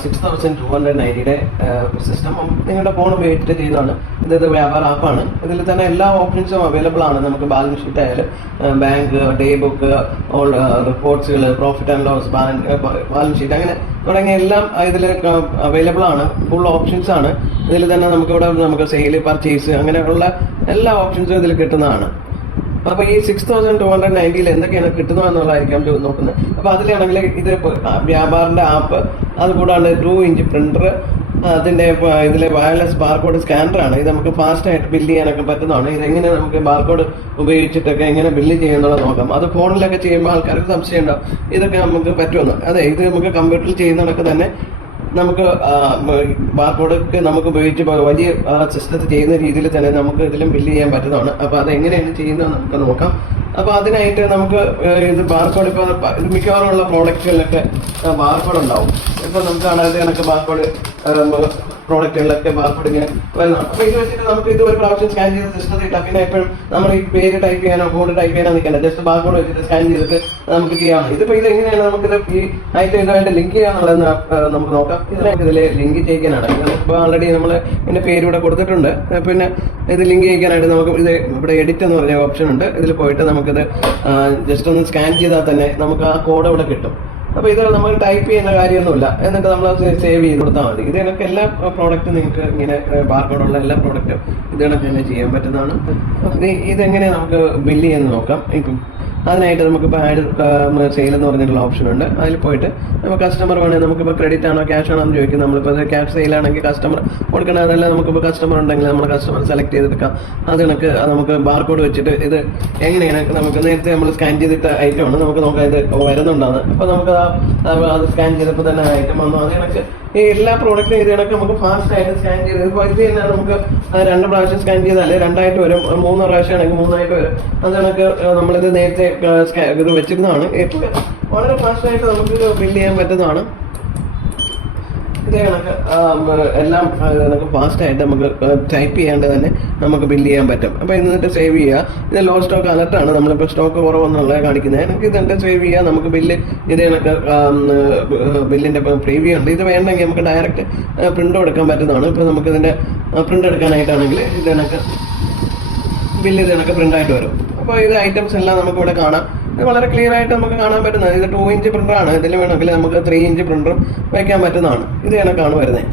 6290 system നിങ്ങളുടെ phone ഉപയോഗിച്ചിട്ട് ചെയ്തതാണ്. ഇത് വ്യാപാര ആപ്പാണ്. ഇതിൽ തന്നെ എല്ലാ ഓപ്ഷൻസും അവൈലബിൾ ആണ്. നമുക്ക് ബാലൻസ് ഷീറ്റ് ആയാലും ബാങ്ക്, ഡേ ബുക്ക്, റിപ്പോർട്ട്സുകൾ, profit and loss, balance sheet, അങ്ങനെ തുടങ്ങിയ എല്ലാം ഇതിൽ അവൈലബിൾ ആണ്. ഫുൾ ഓപ്ഷൻസ് ആണ്. ഇതിൽ തന്നെ നമുക്ക് സെയിൽ, പർച്ചേസ്, അങ്ങനെയുള്ള എല്ലാ ഓപ്ഷൻസും ഇതിൽ കിട്ടുന്നതാണ്. അപ്പോൾ ഈ 6290 എന്തൊക്കെയാണ് കിട്ടുന്നതെന്നുള്ളതായിരിക്കാം നോക്കുന്നത്. അപ്പോൾ അതിലാണെങ്കിൽ ഇത് വ്യാപാറിൻ്റെ ആപ്പ്, അതുകൂടാണ്ട് 2-inch പ്രിന്റർ, ഇതിലെ വയർലെസ് ബാർകോഡ് സ്കാനറാണ്. ഇത് നമുക്ക് ഫാസ്റ്റായിട്ട് ബില്ല് ചെയ്യാനൊക്കെ പറ്റുന്നതാണ്. ഇതെങ്ങനെ നമുക്ക് ബാർകോഡ് ഉപയോഗിച്ചിട്ടൊക്കെ എങ്ങനെ ബില്ല് ചെയ്യുന്നുള്ളത് നോക്കാം. അത് ഫോണിലൊക്കെ ചെയ്യുമ്പോൾ ആൾക്കാർക്ക് സംശയം ഉണ്ടാവും ഇതൊക്കെ നമുക്ക് പറ്റുമെന്ന്. അതെ, ഇത് നമുക്ക് കമ്പ്യൂട്ടറിൽ ചെയ്യുന്നതൊക്കെ തന്നെ നമുക്ക് ബാർകോഡൊക്കെ നമുക്ക് ഉപയോഗിച്ച് വലിയ സിസ്റ്റത്തിൽ ചെയ്യുന്ന രീതിയിൽ തന്നെ നമുക്ക് ഇതിലും ബില്ല് ചെയ്യാൻ പറ്റുന്നതാണ്. അപ്പോൾ അതെങ്ങനെയാണ് ചെയ്യുന്നത് നമുക്ക് നോക്കാം. അപ്പോൾ അതിനായിട്ട് നമുക്ക് ഇത് ബാർകോഡ്, ഇപ്പോൾ മിക്കവാറുമുള്ള പ്രോഡക്റ്റുകളിലൊക്കെ ബാർകോഡ് ഉണ്ടാവും. ഇപ്പോൾ നമുക്ക് കാണാതെ കണക്ക് ബാർകോഡ് പ്രോഡക്റ്റുകളിലൊക്കെ ബാർകോഡ് ഇങ്ങനെ വരുന്നതാണ്. അപ്പോൾ ഇത് വെച്ചിട്ട് നമുക്ക് ഇത് ഒരു പ്രാവശ്യം സ്കാൻ ചെയ്ത് സിസ്റ്റത്തിൽ ഇട്ടാൽ പിന്നെ എപ്പോഴും നമ്മൾ ഈ പേര് ടൈപ്പ് ചെയ്യാനോ കോഡ് ടൈപ്പ് ചെയ്യാനോ നിൽക്കേണ്ട. ജസ്റ്റ് ബാർകോഡ് വെച്ചിട്ട് സ്കാൻ ചെയ്തിട്ട് നമുക്ക് ചെയ്യാം. ഇതിപ്പോൾ ഇത് എങ്ങനെയാണ് നമുക്കിത് ഈ ഐറ്റം ഇതുമായിട്ട് ലിങ്ക് ചെയ്യാന്നുള്ളതെന്ന് നമുക്ക് നോക്കാം. ഇതിൽ ലിങ്ക് ചെയ്യിക്കാനാണ്. ഇപ്പോൾ ഓൾറെഡി നമ്മൾ ഇതിൻ്റെ പേരിവിടെ കൊടുത്തിട്ടുണ്ട്. പിന്നെ ഇത് ലിങ്ക് ചെയ്യിക്കാനായിട്ട് നമുക്ക് ഇത് ഇവിടെ എഡിറ്റ് എന്ന് പറഞ്ഞ ഓപ്ഷൻ ഉണ്ട്. ഇതിൽ പോയിട്ട് നമുക്കിത് ജസ്റ്റ് ഒന്ന് സ്കാൻ ചെയ്താൽ തന്നെ നമുക്ക് ആ കോഡ് ഇവിടെ കിട്ടും. അപ്പോൾ ഇത് നമ്മൾ ടൈപ്പ് ചെയ്യുന്ന കാര്യമൊന്നുമില്ല. എന്നിട്ട് നമ്മൾ സേവ് ചെയ്ത് കൊടുത്താൽ മതി. ഇത് കണക്ക് എല്ലാ പ്രോഡക്റ്റും നിങ്ങൾക്ക് ഇങ്ങനെ ബാർകോഡുള്ള എല്ലാ പ്രോഡക്റ്റും ഇത് കണക്ക് തന്നെ ചെയ്യാൻ പറ്റുന്നതാണ്. ഇതെങ്ങനെ നമുക്ക് ബില്ല് ചെയ്യുന്നത് നോക്കാം. ഇപ്പം അതിനായിട്ട് നമുക്കിപ്പോൾ ആഡ് സെയിൽ എന്ന് പറഞ്ഞിട്ടുള്ള ഓപ്ഷൻ ഉണ്ട്. അതിൽ പോയിട്ട് നമുക്ക് കസ്റ്റമർ വേണമെങ്കിൽ നമുക്കിപ്പോൾ ക്രെഡിറ്റ് ആണോ ക്യാഷ് ആണോ എന്ന് ചോദിക്കും. നമ്മളിപ്പോൾ ക്യാഷ് സെയിലാണെങ്കിൽ കസ്റ്റമർ കൊടുക്കണം. അതല്ല നമുക്കിപ്പോൾ കസ്റ്റമർ ഉണ്ടെങ്കിൽ നമ്മൾ കസ്റ്റമർ സെലക്ട് ചെയ്തെടുക്കാം. അത് കണക്ക് നമുക്ക് ബാർകോഡ് വെച്ചിട്ട് ഇത് എങ്ങനെയാണ് നമുക്ക് നേരത്തെ നമ്മൾ സ്കാൻ ചെയ്തിട്ട ഐറ്റമാണ് നമുക്ക് നോക്കാം ഇത് വരുന്നുണ്ടാകുന്നത്. അപ്പോൾ നമുക്ക് അത് സ്കാൻ ചെയ്തപ്പോൾ തന്നെ ഐറ്റം വന്നു. അത് കണക്ക് ഈ എല്ലാ പ്രോഡക്റ്റും ഇത് കണക്ക് നമുക്ക് ഫാസ്റ്റ് ആയിട്ട് സ്കാൻ ചെയ്ത് ഇപ്പോൾ ഇത് തന്നെ നമുക്ക് 2 പ്രാവശ്യം സ്കാൻ ചെയ്താൽ 2ആയിട്ട് വരും. 3 പ്രാവശ്യം ആണെങ്കിൽ 3ആയിട്ട് വരും. അത് കണക്ക് നമ്മളിത് നേരത്തെ ഇത് വെച്ചിരുന്നതാണ്. ഇപ്പോൾ വളരെ ഫാസ്റ്റായിട്ട് നമുക്ക് ബില്ല് ചെയ്യാൻ പറ്റുന്നതാണ്. ഇതേ കണക്ക് എല്ലാം നമുക്ക് ഫാസ്റ്റായിട്ട് നമുക്ക് ടൈപ്പ് ചെയ്യാണ്ട് തന്നെ നമുക്ക് ബില്ല് ചെയ്യാൻ പറ്റും. അപ്പോൾ എന്നിട്ട് സേവ് ചെയ്യുക. ഇത് ലോ സ്റ്റോക്ക് അലർട്ടാണ്. നമ്മളിപ്പോൾ സ്റ്റോക്ക് കുറവെന്നുള്ളത് കാണിക്കുന്നത്. നമുക്ക് ഇതിൻ്റെ സേവ് ചെയ്യുക. നമുക്ക് ബില്ല് ഇതേ കണക്ക് ബില്ലിൻ്റെ പ്രീവ്യൂ ഉണ്ട്. ഇത് വേണമെങ്കിൽ നമുക്ക് ഡയറക്റ്റ് പ്രിൻ്റ് എടുക്കാൻ പറ്റുന്നതാണ്. ഇപ്പോൾ നമുക്കിതിൻ്റെ പ്രിൻ്റ് എടുക്കാനായിട്ടാണെങ്കിൽ ഇത് കണക്ക് ബില്ല് ഇത് കണക്ക് പ്രിൻ്റായിട്ട് വരും. അപ്പോൾ ഇത് ഐറ്റംസ് എല്ലാം നമുക്കിവിടെ കാണാം. ഇത് വളരെ ക്ലിയർ ആയിട്ട് നമുക്ക് കാണാൻ പറ്റുന്നത്. ഇത് 2-inch പ്രിൻ്ററാണ്. ഇതിൽ വേണമെങ്കിൽ നമുക്ക് 3-inch പ്രിൻ്ററും വയ്ക്കാൻ പറ്റുന്നതാണ്. ഇത് കണക്കാണ് വരുന്നത്.